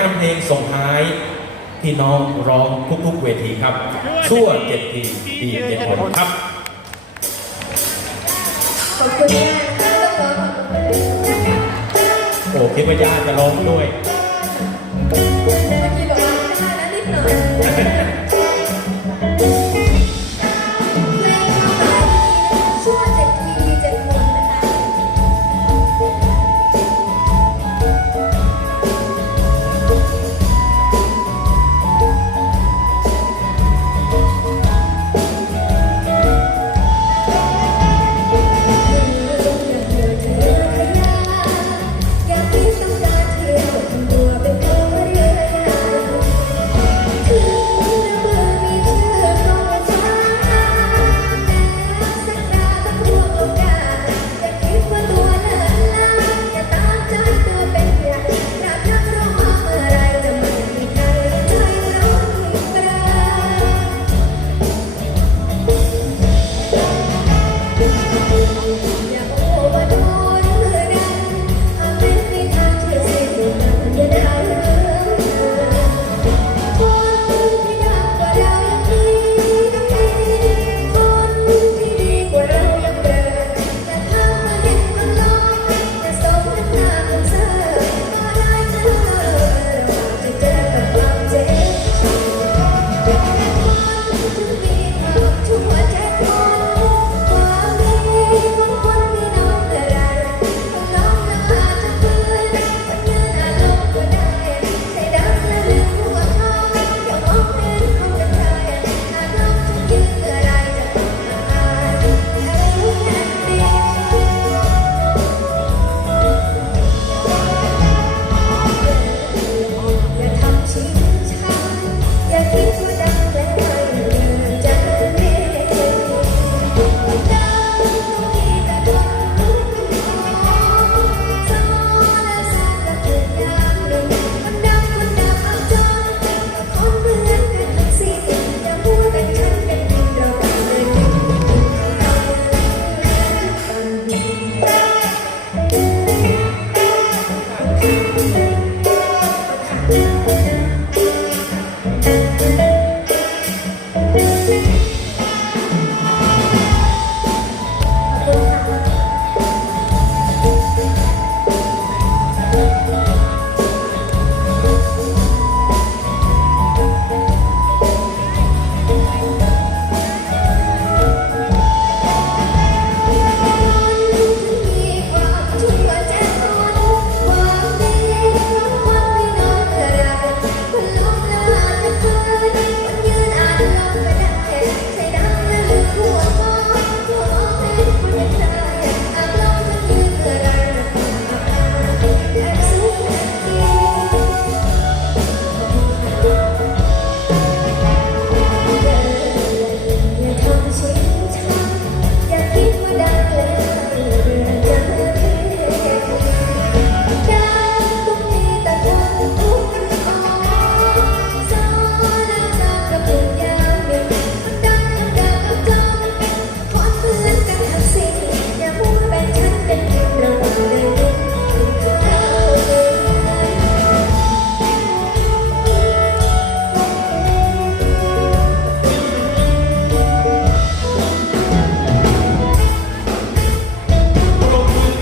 งานเพลงส่งท้ายพี่น้องร้องทุกๆเวทีครับชั่วเจ็ดทีดีเจ็ดผลครับขอบคุณมากโอ้คิดว่าญาติจะร้องด้วย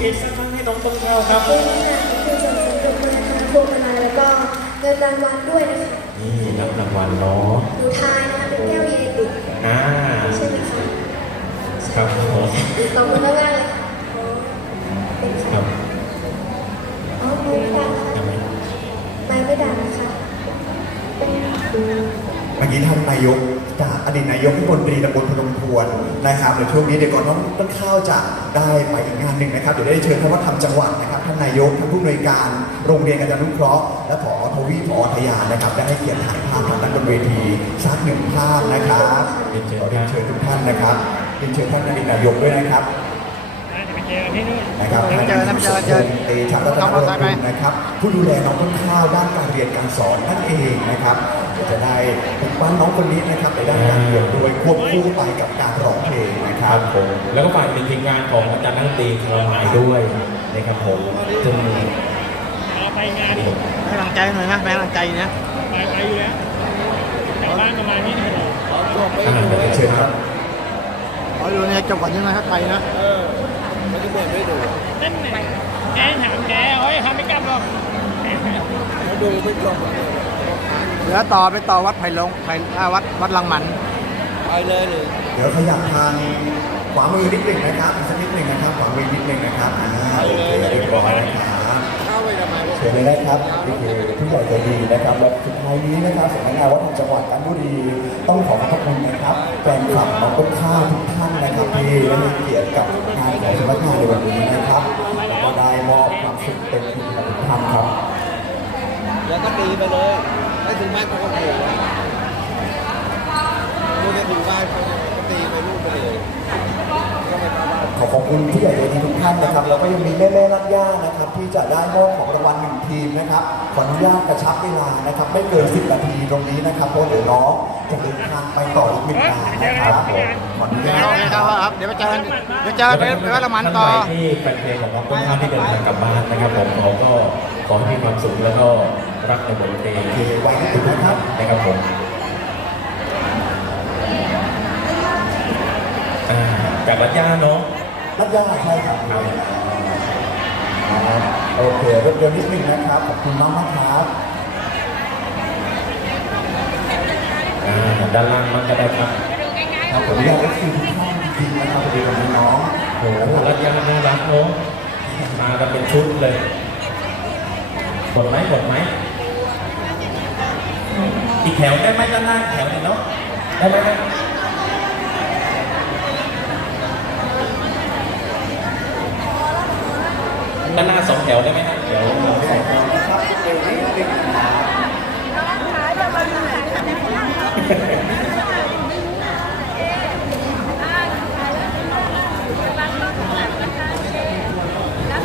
ออีกสักครั้งให้น้องต้นข้าวครับด้วยนะคะคือส่งเสริมดอกไม้นะคะพวงมาลัยแล้วก็เงินรางวัลด้วยนะคะนี่รับรางวัลเนาะหนูทายนะคะเป็นแก้วเยติกอ่าใช่ไหมคะครับผมขอบคุณมากๆเลยค่ะอ๋อเป็นคค่ะรับอ๋อไม่ดังค่ะทำไมไม่ไม่ดังนะคะ เมื่อกี้ท่านนายกจากอดีตนายกเทศมนตรีตำบลพนมทวนนะครับเดี๋ยวช่วงนี้เดี๋ยวก่อนน้องต้นข้าวจะได้ไปอีกงานหนึ่งนะครับเดี๋ยวได้เชิญท่านวัฒนธรรมจังหวัดนะครับท่านนายกท่านผู้อำนวยการโรงเรียนอาจารย์นุเคราะห์และผอทวีผอทยานะครับได้ให้เกียรติถ่ายภาพทางด้านบนเวทีสักหนึ่งภาพนะครับเรียนเชิญขอคเรียรับเชิญทุกท่านนะครับเรียนเชิญท่านอดีตนายกด้วยนะครับ นะครับเดี๋ยวเจอนะเจอเจอเตชะรัตนวรกุลนะครับ ผู้ดูแลน้องต้นข้าวด้านการเรียนการสอนนั่นเองนะครับเดี๋ยวจะได้ปลุกปั้นน้องคนนี้นะครับในด้านการเรียนโดยควบคู่ไปกับการร้องเพลงนะคครัรับบ ผมแล้วก็ฝากเป็นทีมงานของอาจารย์นักดนตรีคารามายด้วยนะครับผมซึ่งไปงานให้กำลังใจหน่อยนะให้กำลังใจนะ ไปไปอยู่แล้วกลับบ้านประมาณนี้นี่แหละอ่าเดี๋ยวเชิญครับ ขอดูเนี่ยจบก่อนใช่ไหมถ้าไทยนะ นั่นไงแกถามแกเฮ้ยเขาไม่กลับหรอกเหลือต่อไปต่อวัดไผ่ลงไผ่อ่าวัดวัดลังหมันเดี๋ยวขยับทางขวามือนิดหนึ่งนะครับอีกสักนิดหนึ่งนะครับขวามือนิดหนึ่งนะครับอ่าโอเคเรียบร้อยนะครับ เชิญเลยนะครับนี่คือผู้ใหญ่ใจดีนะครับและสุดท้ายนี้นะครับสำนักงานวัฒนธรรมจังหวัดจันบุรีต้องขอขอบคุณนะครับแฟนคลับน้องต้นข้าวทุกท่านนะครับที่ได้ให้เกียรติกับงานของสำนักงานในวันนี้นะครับแล้วก็ได้มอบความสุขเต็มที่ให้กับทุกท่านครับแล้วก็ตีไปเลยไม่ถึงบ้านก็โอเคลูกจะถึงบ้านก็ตีไปลูกไปเลย ข้าบ้านขอขอบคุณผู้ใหญ่ใจดีทุกท่านนะครับ แล้วก็ยังมีแม่แม่ๆรักย่านะครับ ที่จะได้มอบของรางวัลหนึ่งทีมนะครับ ขออนุญาตกระชับเวลานะครับ ไม่เกิน 10 นาทีตรงนี้นะครับ เพราะเดี๋ยวน้องจะเดินทางไปต่ออีกหนึ่งงานนะครับผมขออนุญาตโอเคครับครับ เดี๋ยวไปเจอกันเดี๋ยวเจอกันไปวัดลังหมันต่อ ท่านใดที่แฟนเพลงของน้องต้นข้าวที่เดินทางกลับบ้านนะครับผมเราก็ขอให้มีความสุขแล้วก็รักในบทเพลงโอเคไว้ให้ถึงนะครับ นะครับผมอ่าจากรัญญาเนาะ รักย่าใช่ครับครับโอเครบกวนนิดหนึ่งนะครับขอบคุณมากนะครับอ่าด้านล่างมันก็ได้ครับครับผมอยากให้ทุกท่านจริงๆนะครับพอดีกับน้องๆโอ้โหรัญญาน่ารักเนาะมากันเป็นชุดเลยหมดไหมหมดไหมอีกแถวได้ไหมด้านล่างแถวหนึงเนาะได้ไหม ด้ด้านหน้าสองแถวได้ไหมฮะเดี๋ยวเราใส่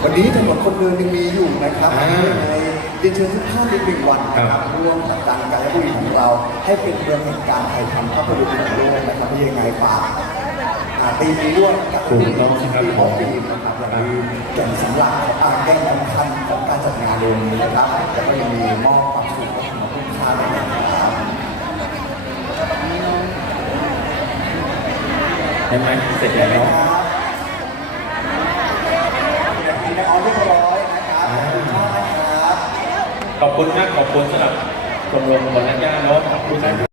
วันนี้ถนนคนเดินยังมีอยู่นะครับยังไงเรียนเชิญทุกท่านในหนึ่งวันนะครับร่วมกับการกายบุรีของเราให้เป็นเมืองแห่งการถ่ายทำภาพยนตร์โลกนะครับที่ยังไงฝากอ่า ตีนี้ด้วยกับถูกต้องครับที่ของปีนะครับอย่างนี้แก่นสำลักของอ่าแก่นสำคัญของการจัดงานในวันนี้นะครับแล้วก็ยังมีมอบความสุขและคุณลูกค้าด้วยนะครับได้ไหมเสร็จแล้วเนาะอย่างนี้นะออเรียบร้อยนะครับขอบคุณมากนะครับ ขอบคุณมากขอบคุณสำหรับชมรมคนรัญญาเนาะขอบคุณ